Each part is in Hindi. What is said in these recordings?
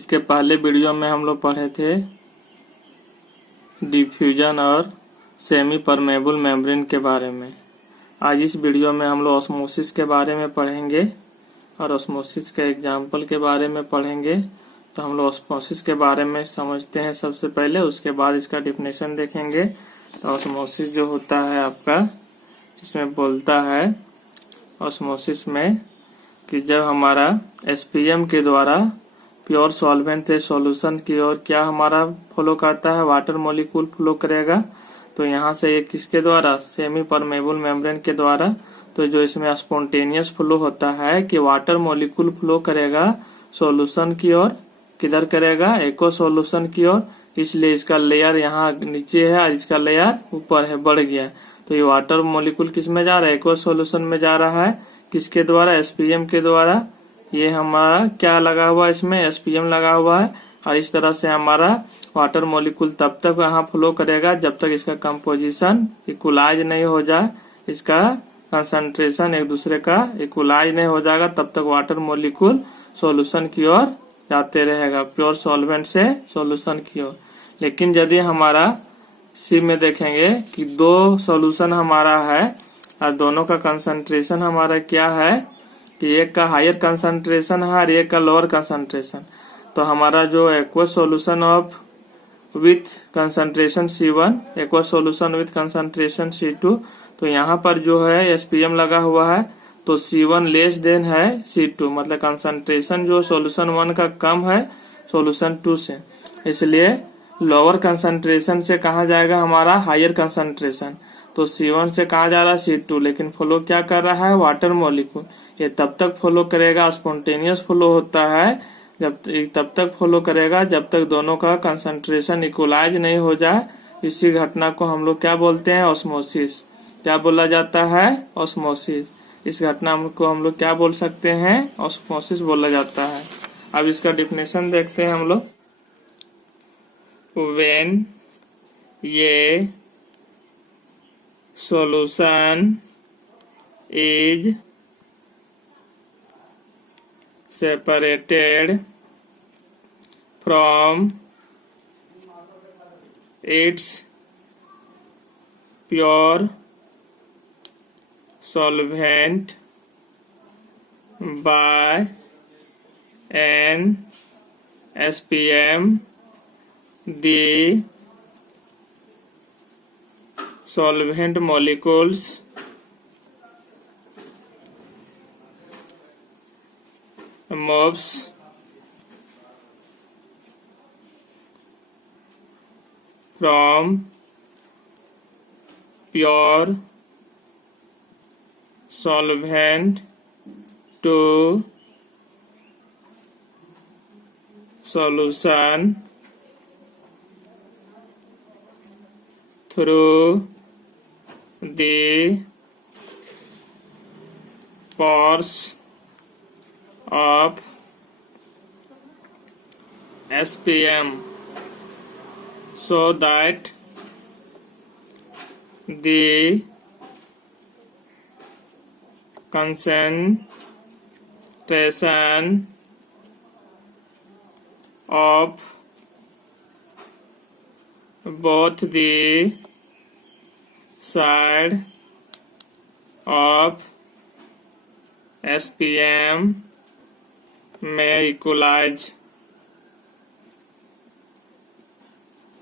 इसके पहले वीडियो में हम लोग पढ़े थे डिफ्यूजन और सेमी परमेबल मेम्ब्रेन के बारे में। आज इस वीडियो में हम लोग ऑस्मोसिस के बारे में पढ़ेंगे और ऑस्मोसिस के एग्जाम्पल के बारे में पढ़ेंगे। तो हम लोग ऑस्मोसिस के बारे में समझते हैं सबसे पहले, उसके बाद इसका डिफिनेशन देखेंगे। तो ऑस्मोसिस जो होता है आपका, इसमें बोलता है ऑस्मोसिस में कि जब हमारा एसपीएम के द्वारा प्योर सॉल्वेंट से सॉल्यूशन की ओर क्या हमारा फ्लो करता है, वाटर मॉलिक्यूल फ्लो करेगा। तो यहाँ से ये किसके द्वारा, सेमी परमेबल मेम्ब्रेन के द्वारा। तो जो इसमें स्पॉन्टेनियस फ्लो होता है कि वाटर मॉलिक्यूल फ्लो करेगा सॉल्यूशन की ओर, किधर करेगा, एक्वा सॉल्यूशन की ओर। इसलिए इसका लेयर यहाँ नीचे है और इसका लेयर ऊपर है, बढ़ गया। तो ये वाटर मॉलिक्यूल किस में जा रहा है, एक्वा सॉल्यूशन में जा रहा है। किसके द्वारा, एसपीएम के द्वारा। ये हमारा क्या लगा हुआ है, इसमें एसपीएम लगा हुआ है। और इस तरह से हमारा वाटर मॉलिक्यूल तब तक यहाँ फ्लो करेगा जब तक इसका कंपोजिशन इक्वलाइज नहीं हो जाए, इसका कंसंट्रेशन एक दूसरे का इक्वलाइज नहीं हो जाएगा, तब तक वाटर मॉलिक्यूल सॉल्यूशन की ओर जाते रहेगा, प्योर सॉल्वेंट से सॉल्यूशन की ओर। लेकिन यदि हमारा सी में देखेंगे कि दो सॉल्यूशन हमारा है और दोनों का कंसंट्रेशन हमारा क्या है कि एक का हायर कंसंट्रेशन है और एक का लोअर कंसंट्रेशन। तो हमारा जो aqua solution of with concentration C1, aqua solution with concentration C2। तो यहाँ पर जो है एसपीएम लगा हुआ है, तो C1 लेस देन है C2, मतलब कंसंट्रेशन जो सॉल्यूशन 1 का कम है सॉल्यूशन 2 से। इसलिए लोअर कंसंट्रेशन से कहा जाएगा हमारा हायर कंसंट्रेशन। तो C1 से कहा जा रहा है C2, लेकिन फ्लो क्या कर रहा है, वाटर मॉलिक्यूल। ये तब तक फ्लो करेगा, स्पॉन्टेनियस फ्लो होता है तब तक फ्लो करेगा जब तक दोनों का कंसंट्रेशन इक्वलाइज नहीं हो जाए। इसी घटना को हम लोग क्या बोलते हैं, ऑस्मोसिस। क्या बोला जाता है, ऑस्मोसिस। इस घटना को हम लोग क्या बोल सकते हैं, ऑस्मोसिस बोला जाता है। अब इसका डिफिनेशन देखते हैं हम लोग। व्हेन ये solution is separated from its pure solvent by an SPM, the solvent molecules moves from pure solvent to solution through the pores of SPM, so that the concentration of both the side of SPM में इक्वलाइज।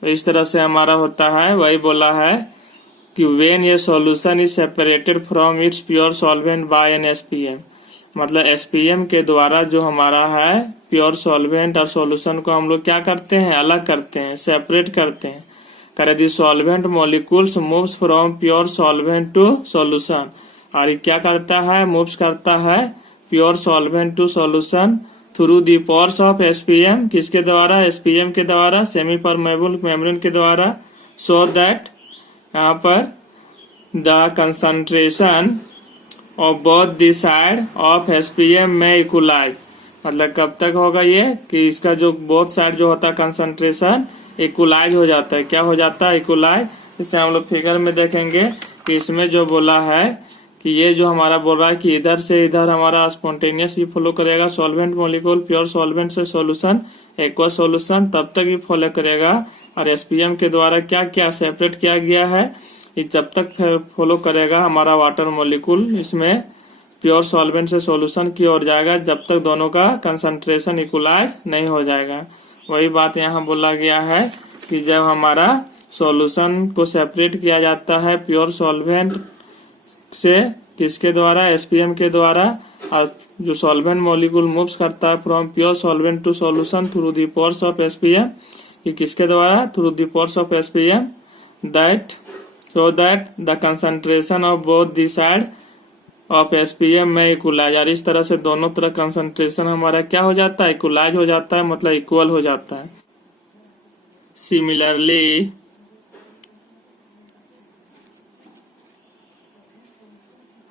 तो इस तरह से हमारा होता है, वही बोला है कि व्हेन ये solution is separated from its pure solvent by an SPM, मतलब एसपीएम के द्वारा जो हमारा है प्योर सॉल्वेंट और सॉल्यूशन को हम लोग क्या करते हैं, अलग करते हैं, सेपरेट करते हैं। करे the solvent molecules moves from pure solvent to solution, और ये क्या करता है, मूव्स करता है pure solvent to solution through the pores of SPM. किसके द्वारा, एसपीएम के द्वारा, सेमी परमेबल मेम्ब्रेन के द्वारा। सो दैट यहाँ पर the concentration of both the side of SPM में इक्वलाइज, मतलब कब तक होगा ये कि इसका जो बोथ साइड जो होता है कंसंट्रेशन इक्वलाइज हो जाता है। क्या हो जाता है, इक्वलाइज। इससे हम लोग फिगर में देखेंगे कि इसमें जो बोला है कि ये जो हमारा बोल रहा है कि इधर से इधर हमारा स्पॉन्टेनियस ही फ्लो करेगा, सॉल्वेंट मॉलिक्यूल प्योर सॉल्वेंट से सॉल्यूशन एक्वा सॉल्यूशन तब तक ही फॉलो करेगा। और एसपीएम के द्वारा क्या क्या सेपरेट किया गया है, ये जब तक फॉलो करेगा हमारा वाटर मॉलिक्यूल इसमें प्योर सॉल्वेंट से सॉल्यूशन की ओर जाएगा, जब तक दोनों का कंसंट्रेशन इक्वलाइज नहीं हो जाएगा। वही बात यहाँ बोला गया है कि जब हमारा सॉल्यूशन को सेपरेट किया जाता है प्योर सॉल्वेंट से, किसके द्वारा, एसपीएम के द्वारा, और जो सॉल्वेंट मॉलिक्यूल मूव्स करता है from pure solvent to solution through the pores of SPM, ये किसके द्वारा, through the pores of SPM, that so that the concentration of both the side of SPM में इक्वलाइज, और इस तरह से दोनों तरह कंसंट्रेशन हमारा क्या हो जाता है, इक्वलाइज हो जाता है, मतलब इक्वल हो जाता है। Similarly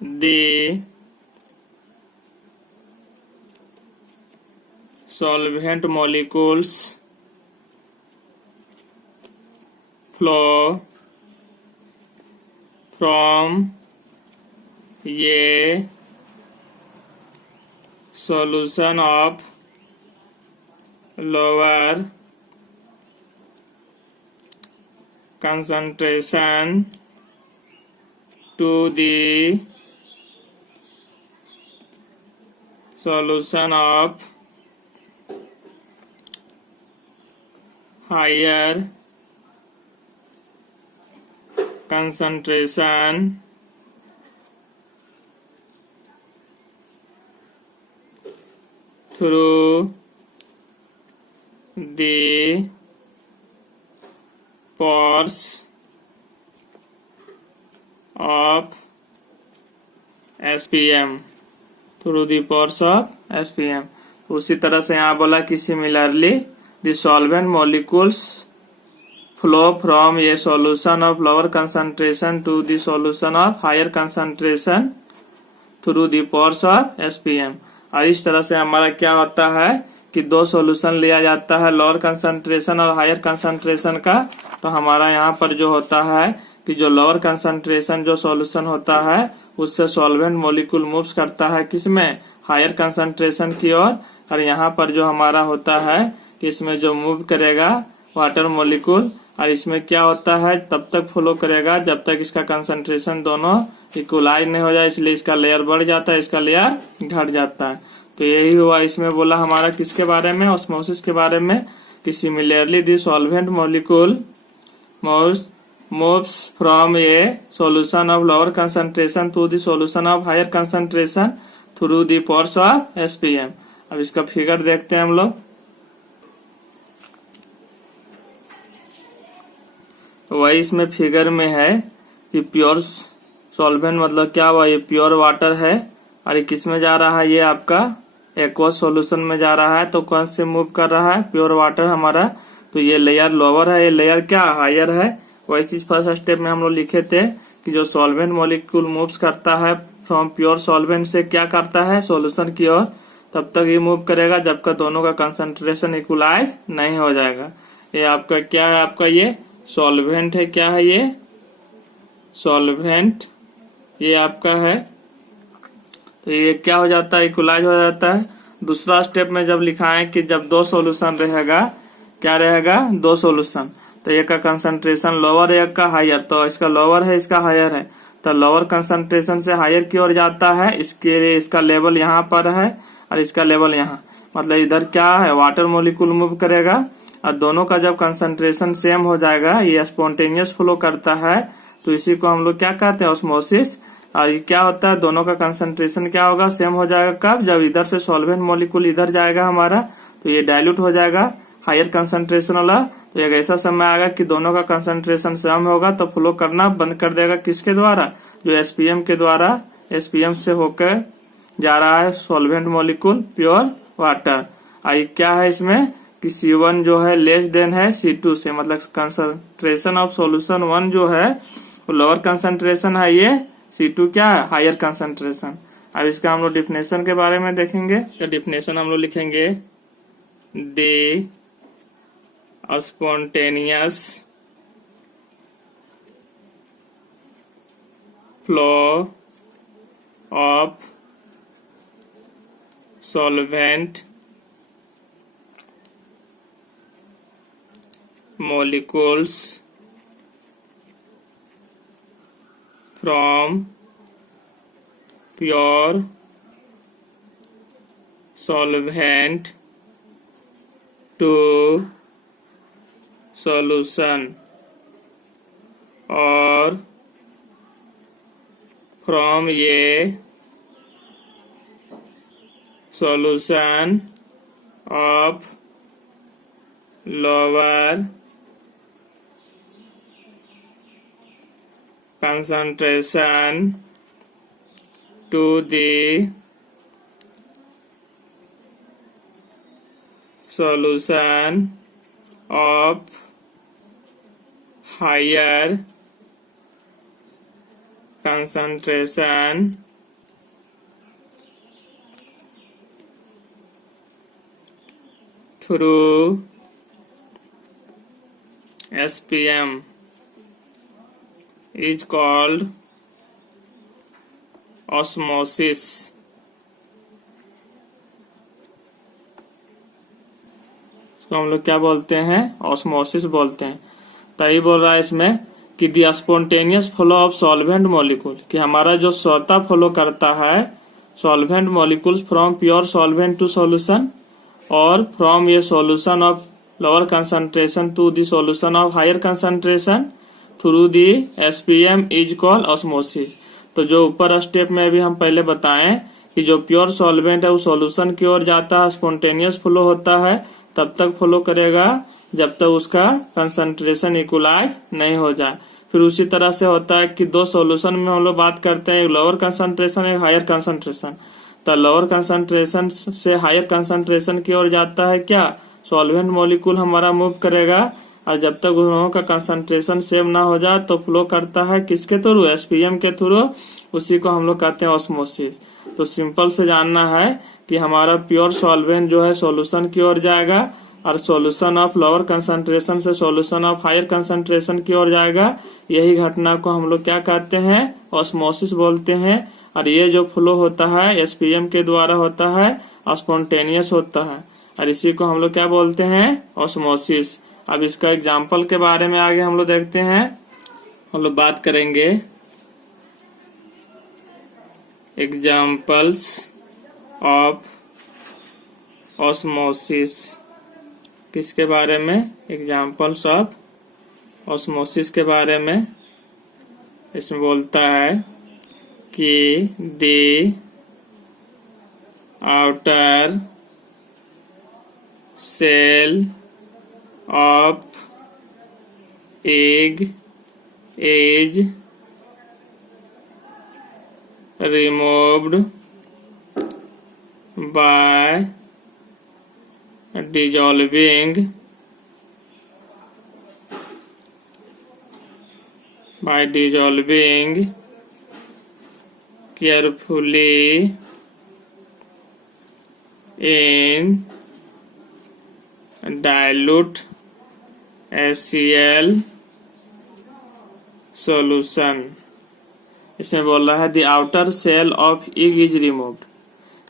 the solvent molecules flow from a solution of lower concentration to the solution of higher concentration through the pores of SPM, through the pores of SPM. तो उसी तरह से यहाँ बोला कि similarly the solvent molecules flow from a solution of lower concentration to the solution of higher concentration through the pores of SPM. और इस तरह से हमारा क्या होता है कि दो सॉल्यूशन लिया जाता है, लोअर कंसंट्रेशन और हायर कंसंट्रेशन का। तो हमारा यहाँ पर जो होता है कि जो लोअर कंसंट्रेशन जो सॉल्यूशन होता है उससे सॉल्वेंट मॉलिक्यूल मूव्स करता है किसमें, हायर कंसंट्रेशन की ओर। और यहाँ पर जो हमारा होता है कि इसमें जो मूव करेगा वाटर मॉलिक्यूल, और इसमें क्या होता है तब तक फॉलो करेगा जब तक इसका कंसंट्रेशन दोनों इक्वलाइज नहीं हो जाए, इसलिए इसका लेयर बढ़ जाता है, इसका लेयर घट जाता है। तो यही हुआ इसमें बोला हमारा किसके बारे में, ऑस्मोसिस के बारे में, कि similarly the solvent molecule moves from a solution of lower concentration to the solution of higher concentration through the pores of SPM। अब इसका फिगर देखते हैं हम लोग। वही इसमें फिगर में है कि प्योर सॉल्वेंट मतलब क्या हुआ, ये प्योर वाटर है और ये किस में जा रहा है, ये आपका एक्वस सॉल्यूशन में जा रहा है। तो कौन से मूव कर रहा है, प्योर वाटर हमारा। तो ये लेयर लोअर है, ये लेयर क्या हायर है। वही चीज फर्स्ट स्टेप में हम लोग लिखे थे कि जो सॉल्वेंट मॉलिक्यूल मूव्स करता है फ्रॉम प्योर सॉल्वेंट से क्या करता है सॉल्यूशन की ओर, तब तक ये मूव करेगा जब तक दोनों का कंसंट्रेशन इक्वलाइज नहीं हो जाएगा। ये आपका क्या है, आपका ये सॉल्वेंट है, क्या है ये सॉल्वेंट, ये आपका है। तो ये क्या हो जाता है, इक्वलाइज हो जाता है। दूसरा स्टेप में जब लिखा है कि जब दो सॉल्यूशन रहेगा, क्या रहेगा, दो सॉल्यूशन, तो एक का कंसंट्रेशन लोअर है, एक का हायर। तो इसका लोअर है, इसका हायर है, तो लोअर कंसंट्रेशन से हायर की ओर जाता है, इसके लिए इसका लेवल यहाँ पर है और इसका लेवल यहाँ, मतलब इधर क्या है वाटर मॉलिक्यूल मूव करेगा और दोनों का जब कंसंट्रेशन सेम हो जाएगा, ये स्पॉन्टेनियस फ्लो करता है। तो इसी को हम लोग क्या कहते हैं, ऑस्मोसिस। और ये क्या होता है, दोनों का कंसंट्रेशन क्या होगा, सेम हो जाएगा। कब, जब इधर से सॉल्वेंट मॉलिक्यूल इधर जाएगा हमारा, तो ये डाइल्यूट हो जाएगा हायर कंसंट्रेशन वाला। तो एक ऐसा समय आएगा कि दोनों का कंसंट्रेशन सेम होगा, तो फ्लो करना बंद कर देगा किसके द्वारा, जो एसपीएम के द्वारा, एसपीएम से होकर जा रहा है सॉल्वेंट मॉलिक्यूल प्योर वाटर। आई क्या है इसमें कि C1 जो है लेस देन है C2 से, मतलब कंसंट्रेशन ऑफ सॉल्यूशन 1 जो है वो लोअर कंसंट्रेशन है, ये C2 क्या है हायर कंसंट्रेशन। अब इसका हम लोग डिफिनेशन के बारे में देखेंगे। तो डिफिनेशन हम लोग लिखेंगे, the spontaneous flow of solvent molecules from pure solvent to solution or from a solution of lower concentration to the solution of higher concentration through SPM is called osmosis। इसको हम लोग क्या बोलते हैं? ऑस्मोसिस बोलते हैं। तभी बोल रहा है इसमें कि the spontaneous flow of solvent molecule, कि हमारा जो स्वतः फ्लो करता है solvent molecules from pure solvent to solution और from a solution of lower concentration to the solution of higher concentration through the SPM is called osmosis. तो जो ऊपर स्टेप में भी हम पहले बताएं कि जो प्योर सॉल्वेंट है वो सॉल्यूशन की ओर जाता है, स्पॉन्टेनियस फ्लो होता है, तब तक फ्लो करेगा जब तक उसका कंसंट्रेशन इक्वलाइज नहीं हो जाए। फिर उसी तरह से होता है कि दो सॉल्यूशन में हम लोग बात करते हैं, एक लोअर कंसंट्रेशन एक हायर कंसंट्रेशन। तो लोअर कंसंट्रेशन से हायर कंसंट्रेशन की ओर जाता है क्या? सॉल्वेंट मॉलिक्यूल हमारा मूव करेगा और जब तक उन लोगों का कंसंट्रेशन सेम ना हो जाए तो फ्लो करता है किसके थ्रू? एसपीएम के थ्रू। उसी को हम लोग कहते हैं ऑस्मोसिस। तो सिंपल से जानना है कि हमारा प्योर सॉल्वेंट जो है सॉल्यूशन की ओर जाएगा और सॉल्यूशन ऑफ लोअर कंसंट्रेशन से सॉल्यूशन ऑफ हायर कंसंट्रेशन की ओर जाएगा। यही घटना को हम लोग क्या कहते हैं? ऑस्मोसिस बोलते हैं। और ये जो फ्लो होता है एसपीएम के द्वारा होता है, स्पॉन्टेनियस होता है, और इसी को हम लोग क्या बोलते हैं? ऑस्मोसिस। अब इसका एग्जाम्पल के बारे में आगे हम लोग देखते हैं, हम लोग बात करेंगे एग्जाम्पल्स ऑफ ऑस्मोसिस। किसके बारे में? एग्जाम्पल्स ऑफ ऑस्मोसिस के बारे में। इसमें बोलता है कि the outer cell of egg is removed by dissolving carefully in dilute HCl solution। इसमें बोल रहा है the outer cell of egg is removed,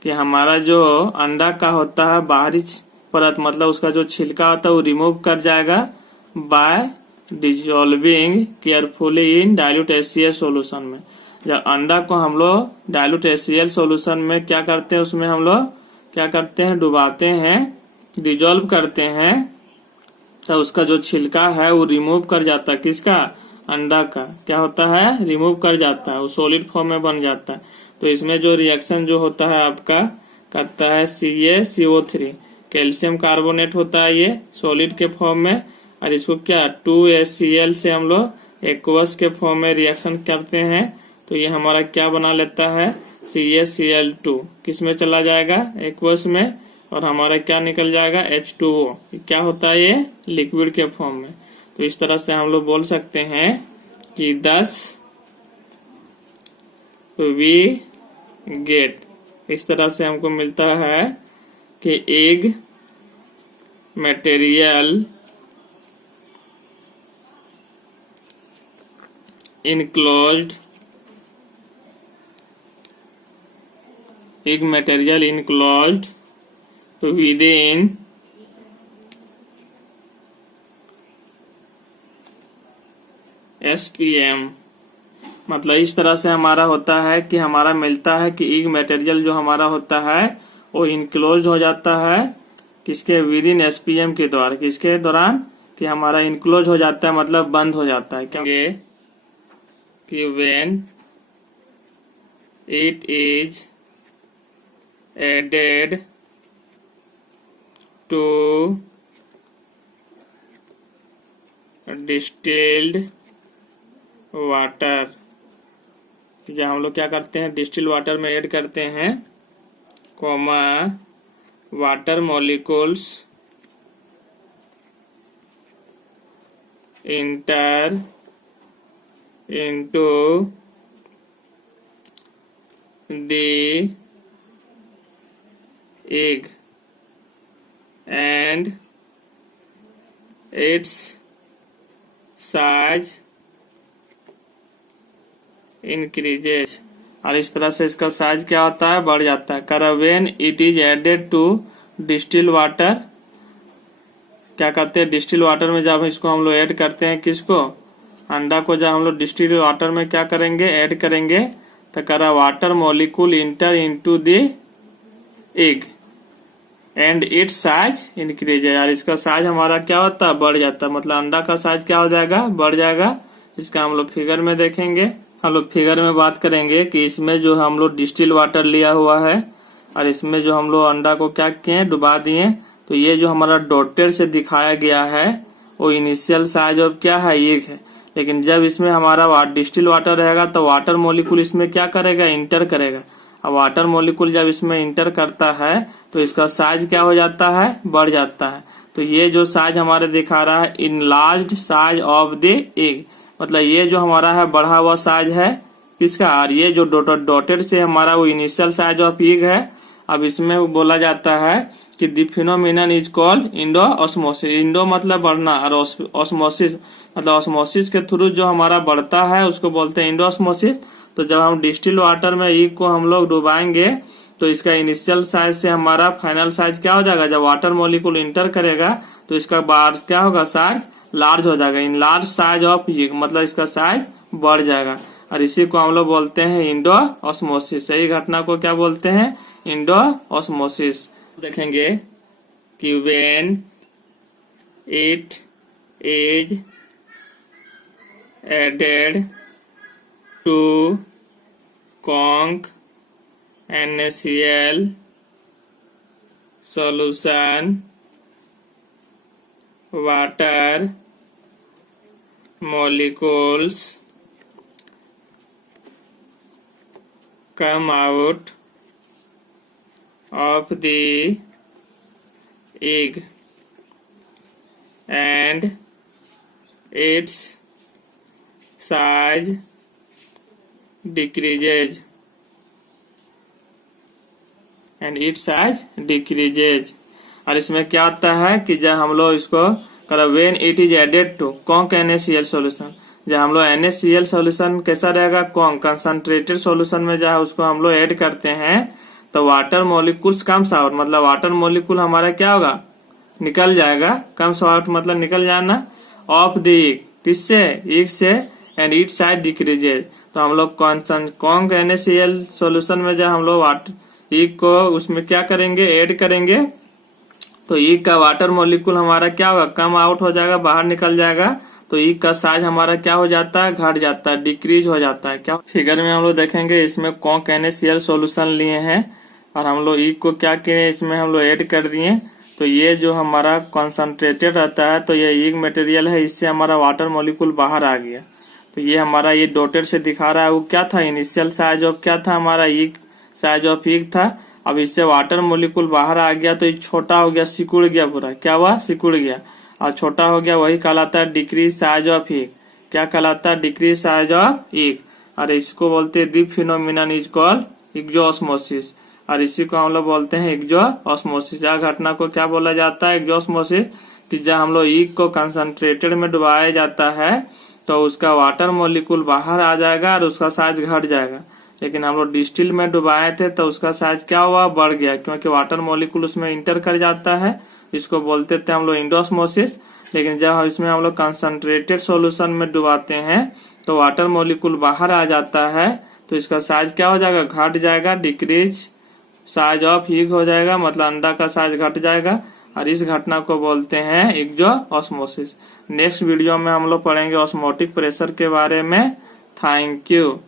कि हमारा जो अंडा का होता है बाहरी परत, मतलब उसका जो छिलका होता है वो रिमूव कर जाएगा by dissolving carefully in dilute HCl solution में। जब अंडा को हम लोग डाइल्यूट HCl सॉल्यूशन में क्या करते हैं, उसमें हम लोग क्या करते हैं? डुबाते हैं, डिजोल्व करते हैं, तो उसका जो छिलका है वो रिमूव कर जाता है। किसका? अंडा का। क्या होता है? रिमूव कर जाता है, वो सॉलिड फॉर्म में बन जाता है। तो इसमें जो रिएक्शन जो होता है आपका करता है CaCO3, कैल्शियम कार्बोनेट होता है ये सॉलिड के फॉर्म में, और इसको क्या 2HCl से हम लोग एक्वस के फॉर्म में रिएक्शन करते हैं। तो ये हमारा क्या बना लेता है? CaCl2 किस में चला जाएगा? एक्वस में, और हमारा क्या निकल जाएगा? H2O। क्या होता है? ये लिक्विड के फॉर्म में। तो इस तरह से हम लोग बोल सकते हैं कि 10 वी गेट, इस तरह से हमको मिलता है कि egg material enclosed within SPM। मतलब इस तरह से हमारा होता है कि हमारा मिलता है कि इग मटेरियल जो हमारा होता है वो इनक्लोज हो जाता है किसके विद इन SPM के द्वारा, किसके दौरान कि हमारा इनक्लोज हो जाता है मतलब बंद हो जाता है। क्योंकि कि when it is added to distilled water, जब हम लोग क्या करते हैं डिस्टिल वाटर में ऐड करते हैं comma water molecules inter into the egg and it's size increases. और इस तरह से इसका साइज क्या होता है बढ़ जाता है। When it is added to distil water, क्या करते हैं डिस्टिल वाटर में जब इसको हम लोग ऐड करते हैं किसको अंडा को, जब हम लोग डिस्टिल वाटर में क्या करेंगे ऐड करेंगे तो water molecule inter into the egg and it's size increases. और इसका साइज हमारा क्या होता है बढ़ जाता है, मतलब अंडा का साइज क्या हो जाएगा बढ़ जाएगा। इसका हम लोग फिगर में देखेंगे, हम लोग फिगर में बात करेंगे कि इसमें जो हम लोग डिस्टिल वाटर लिया हुआ है और इसमें जो हम लोग अंडा को क्या किए डुबा दिए, तो ये जो हमारा डॉटेड से दिखाया गया है वो इनिशियल साइज ऑफ क्या है एक है। लेकिन जब इसमें हमारा डिस्टिल वाटर रहेगा तो वाटर मॉलिक्यूल इसमें क्या करेगा इंटर करेगा। अब वाटर मॉलिक्यूल जब इसमें इंटर करता है तो इसका साइज क्या हो जाता है बढ़ जाता है। तो ये जो साइज हमारे दिखा रहा है enlarged size of the egg, मतलब ये जो हमारा है बढ़ा हुआ साइज है किसका, और ये जो डॉटेड से हमारा वो इनिशियल साइज ऑफ एग है। अब इसमें बोला जाता है कि the phenomenon is called Indo osmosis. Indo मतलब बढ़ना और ऑस्मोसिस मतलब ऑस्मोसिस के थ्रू जो हमारा बढ़ता है उसको बोलते हैं इंडो ऑस्मोसिस। तो जब हम डिस्टिल वाटर में एग को हम लोग डुबाएंगे तो इसका इनिशियल साइज से हमारा फाइनल साइज क्या हो जाएगा, जब वाटर मॉलिक्यूल इंटर करेगा तो इसका बार क्या होगा साइज लार्ज हो जाएगा। In large size of egg मतलब इसका साइज बढ़ जाएगा और इसी को हम लोग बोलते हैं इंडो ऑस्मोसिस। यही घटना को क्या बोलते हैं इंडो ऑस्मोसिस। देखेंगे कि when it is added to conc NaCl solution water molecules come out of the egg and its size decreases and its size decreases। और इसमें क्या आता है कि जब हम लोग इसको when it is added to conc NaCl solution, जब हम लोग NaCl सॉल्यूशन कैसा रहेगा कॉन्क कंसंट्रेटेड सॉल्यूशन में जहाँ उसको हम लोग ऐड करते हैं तो वाटर मॉलिक्यूल्स कम्स आउट, मतलब वाटर मॉलिक्यूल हमारा क्या होगा निकल जाएगा। कम्स आउट मतलब निकल जाना ऑफ द एग, किससे एग से, एंड इट साइज डिक्रीजेज। तो हम लोग कॉन्क NaCl सॉल्यूशन में जब हम लोग वाटर एग को उसमें क्या करेंगे ऐड करेंगे तो एग का वाटर मॉलिक्यूल हमारा क्या होगा कम आउट हो जाएगा बाहर निकल जाएगा। तो एग का साइज हमारा क्या हो जाता है घट जाता है डिक्रीज हो जाता है। क्या फिगर में हम लोग देखेंगे इसमें कॉन्क NaCl सॉल्यूशन लिए हैं और हम लोग एग को क्या किए इसमें हम लोग ऐड कर दिए। तो ये जो हमारा कॉन्सनट्रेटेड रहता है तो ये एग मटेरियल है, इससे हमारा वाटर मॉलिक्यूल बाहर आ गया। तो ये हमारा ये डॉटेड से दिखा रहा है वो क्या था इनिशियल साइज ऑफ क्या था हमारा एग साइज ऑफ एग था। अब इससे वाटर मॉलिक्यूल बाहर आ गया तो ये छोटा हो गया सिकुड़ गया, पूरा क्या हुआ सिकुड़ गया और छोटा हो गया, वही कहलाता है डिक्रीज साइज ऑफ एग। क्या कहलाता है डिक्रीज साइज ऑफ एग। और इसको बोलते हैं दी फिनोमिनन इज कॉल्ड एक्सोऑस्मोसिस और इसी को हम लोग बोलते हैं एक्सोऑस्मोसिस। यह घटना को क्या बोला जाता है एक्सोऑस्मोसिस, कि जब हम लोग एग को कंसंट्रेटेड में डुबाया जाता है तो उसका वाटर मॉलिक्यूल बाहर आ जाएगा और उसका साइज घट जाएगा। लेकिन हम लोग डिस्टिल में डुबाए थे तो उसका साइज क्या हुआ बढ़ गया, क्योंकि वाटर मॉलिक्यूल उसमें इंटर कर जाता है। इसको बोलते थे हम लोग इंडोऑस्मोसिस। लेकिन जब इसमें हम लोग कंसंट्रेटेड सॉल्यूशन में डुबाते हैं तो वाटर मॉलिक्यूल बाहर आ जाता है, तो इसका साइज क्या हो जाएगा, घट जाएगा, डिक्रीज साइज ऑफ एग हो जाएगा, मतलब अंडा का साइज घट जाएगा, और इस घटना को बोलते हैं एक्सो ऑस्मोसिस। नेक्स्ट वीडियो में हम लोग पढ़ेंगे ऑस्मोटिक प्रेशर के बारे में। Thank you.